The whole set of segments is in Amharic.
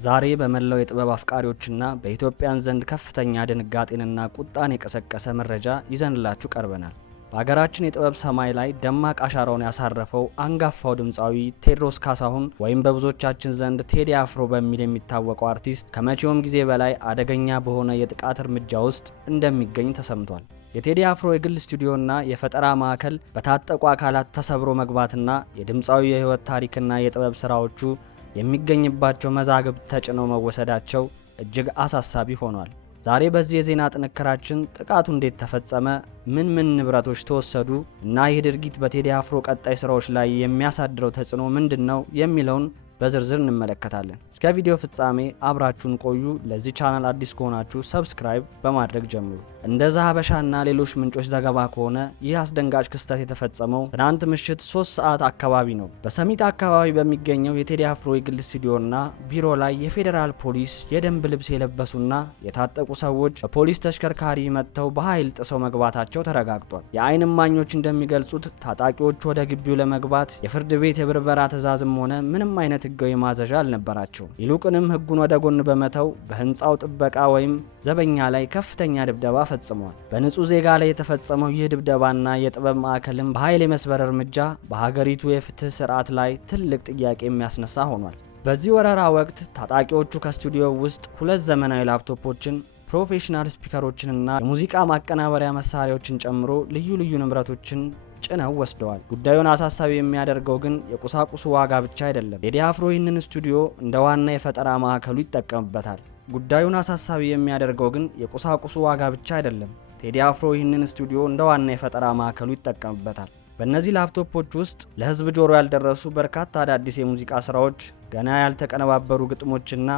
ዛሬ በመላው የጥበብ አፍቃሪዎችና በኢትዮጵያን ዘንድ ከፍተኛ ድንጋጤንና ቁጣን የቀሰቀሰ መረጃ ይዘንላችሁ ቀርበናል። በሀገራችን የጥበብ ሰማይ ላይ ደማቅ አሻራውን ያሳረፈው አንጋፋው ድምፃዊ ቴዎድሮስ ካሳሁን ወይም በብዙዎቻችን ዘንድ ቴዲ አፍሮ በሚል የሚታወቀው አርቲስት ከመቼውም ጊዜ በላይ አደገኛ በሆነ የጥቃት እርምጃ ውስጥ እንደሚገኝ ተሰምቷል። የቴዲ አፍሮ የግል ስቱዲዮና የፈጠራ ማዕከል በታጠቁ አካላት ተሰብሮ መግባትና የድምፃዊ የህይወት ታሪክና የጥበብ ስራዎቹ የሚገኝባቸው መዛግብት ተጭነው መወሰዳቸው እጅግ አሳሳቢ ሆኗል። ዛሬ በዚህ የዜና ጥንክራችን ጥቃቱ እንዴት ተፈጸመ፣ ምን ንብረቶች ተወሰዱ እና ይህ ድርጊት በቴዲ አፍሮ ቀጣይ ስራዎች ላይ የሚያሳድረው ተጽዕኖ ምንድነው የሚለውን በዝርዝር እንመለከታለን። እስከ ቪዲዮ ፍጻሜ አብራችሁን ቆዩ። ለዚህ ቻናል አዲስ ከሆናችሁ ሰብስክራይብ በማድረግ ጀምሩ። እንደ ዛሀበሻና ሌሎች ምንጮች ዘገባ ከሆነ ይህ አስደንጋጭ ክስተት የተፈጸመው ትናንት ምሽት 3 ሰዓት አካባቢ ነው። በሰሚት አካባቢ በሚገኘው የቴዲ አፍሮ የግል ስቱዲዮና ቢሮ ላይ የፌዴራል ፖሊስ የደንብ ልብስ የለበሱና የታጠቁ ሰዎች በፖሊስ ተሽከርካሪ መጥተው በኃይል ጥሰው መግባታቸው ተረጋግጧል። የዓይን እማኞች እንደሚገልጹት ታጣቂዎቹ ወደ ግቢው ለመግባት የፍርድ ቤት የብርበራ ትዕዛዝም ሆነ ምንም አይነት ህጋዊ ማዘዣ አልነበራቸውም። ይልቁንም ህጉን ወደ ጎን በመተው በህንፃው ጥበቃ ወይም ዘበኛ ላይ ከፍተኛ ድብደባ ፈጽመዋል። በንጹህ ዜጋ ላይ የተፈጸመው ይህ ድብደባና የጥበብ ማዕከልም በኃይል የመስበር እርምጃ በሀገሪቱ የፍትህ ስርዓት ላይ ትልቅ ጥያቄ የሚያስነሳ ሆኗል። በዚህ ወረራ ወቅት ታጣቂዎቹ ከስቱዲዮው ውስጥ 2 ዘመናዊ ላፕቶፖችን፣ ፕሮፌሽናል ስፒከሮችንና የሙዚቃ ማቀናበሪያ መሳሪያዎችን ጨምሮ ልዩ ንብረቶችን ጭነው ወስደዋል። ጉዳዩን አሳሳቢ የሚያደርገው ግን የቁሳቁሱ ዋጋ ብቻ አይደለም። ቴዲ አፍሮ ይህንን ስቱዲዮ እንደ ዋና የፈጠራ ማዕከሉ ይጠቀምበታል። ጉዳዩን አሳሳቢ የሚያደርገው ግን የቁሳቁሱ ዋጋ ብቻ አይደለም። ቴዲ አፍሮ ይህንን ስቱዲዮ እንደ ዋና የፈጠራ ማዕከሉ ይጠቀምበታል። በእነዚህ ላፕቶፖች ውስጥ ለህዝብ ጆሮ ያልደረሱ በርካታ አዳዲስ የሙዚቃ ስራዎች፣ ገና ያልተቀነባበሩ ግጥሞችና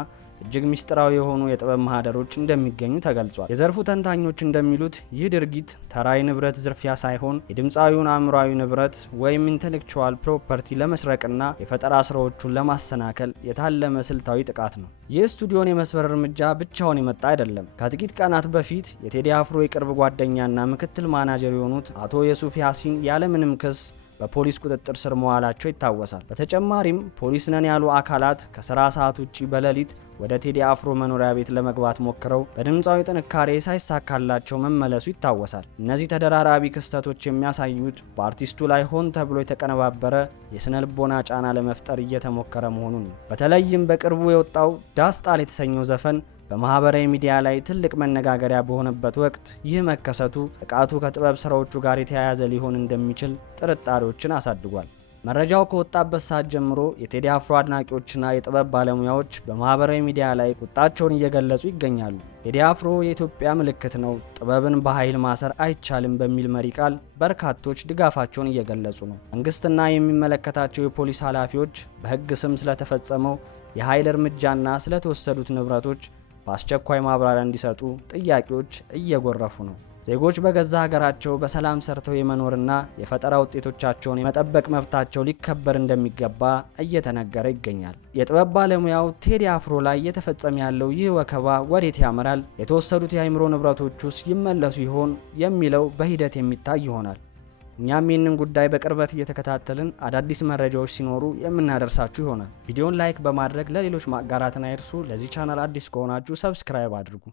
እጅግ ሚስጥራዊ የሆኑ የጥበብ ማህደሮች እንደሚገኙ ተገልጿል። የዘርፉ ተንታኞች እንደሚሉት ይህ ድርጊት ተራይ ንብረት ዝርፊያ ሳይሆን የድምፃዊውን አእምሯዊ ንብረት ወይም ኢንተሌክቹዋል ፕሮፐርቲ ለመስረቅና የፈጠራ ስራዎቹን ለማሰናከል የታለመ ስልታዊ ጥቃት ነው። ይህ ስቱዲዮን የመስበር እርምጃ ብቻውን የመጣ አይደለም። ከጥቂት ቀናት በፊት የቴዲ አፍሮ የቅርብ ጓደኛና ምክትል ማናጀር የሆኑት አቶ የሱፍ ያሲን ያለምንም ክስ በፖሊስ ቁጥጥር ስር መዋላቸው ይታወሳል። በተጨማሪም ፖሊስ ነን ያሉ አካላት ከስራ ሰዓት ውጪ በሌሊት ወደ ቴዲ አፍሮ መኖሪያ ቤት ለመግባት ሞክረው በድምፃዊ ጥንካሬ ሳይሳካላቸው መመለሱ ይታወሳል። እነዚህ ተደራራቢ ክስተቶች የሚያሳዩት በአርቲስቱ ላይ ሆን ተብሎ የተቀነባበረ የስነ ልቦና ጫና ለመፍጠር እየተሞከረ መሆኑን ነው። በተለይም በቅርቡ የወጣው ዳስጣል የተሰኘው ዘፈን በማህበራዊ ሚዲያ ላይ ትልቅ መነጋገሪያ በሆነበት ወቅት ይህ መከሰቱ ጥቃቱ ከጥበብ ስራዎቹ ጋር የተያያዘ ሊሆን እንደሚችል ጥርጣሬዎችን አሳድጓል። መረጃው ከወጣበት ሰዓት ጀምሮ የቴዲ አፍሮ አድናቂዎችና የጥበብ ባለሙያዎች በማህበራዊ ሚዲያ ላይ ቁጣቸውን እየገለጹ ይገኛሉ። ቴዲ አፍሮ የኢትዮጵያ ምልክት ነው፣ ጥበብን በኃይል ማሰር አይቻልም በሚል መሪ ቃል በርካቶች ድጋፋቸውን እየገለጹ ነው። መንግስትና የሚመለከታቸው የፖሊስ ኃላፊዎች በህግ ስም ስለተፈጸመው የኃይል እርምጃና ስለተወሰዱት ንብረቶች በአስቸኳይ ማብራሪያ እንዲሰጡ ጥያቄዎች እየጎረፉ ነው። ዜጎች በገዛ ሀገራቸው በሰላም ሰርተው የመኖርና የፈጠራ ውጤቶቻቸውን የመጠበቅ መብታቸው ሊከበር እንደሚገባ እየተነገረ ይገኛል። የጥበብ ባለሙያው ቴዲ አፍሮ ላይ እየተፈጸመ ያለው ይህ ወከባ ወዴት ያመራል? የተወሰዱት የአእምሮ ንብረቶቹስ ይመለሱ ይሆን የሚለው በሂደት የሚታይ ይሆናል። እኛም ይህንን ጉዳይ በቅርበት እየተከታተልን አዳዲስ መረጃዎች ሲኖሩ የምናደርሳችሁ ይሆናል። ቪዲዮን ላይክ በማድረግ ለሌሎች ማጋራትን አይርሱ። ለዚህ ቻናል አዲስ ከሆናችሁ ሰብስክራይብ አድርጉ።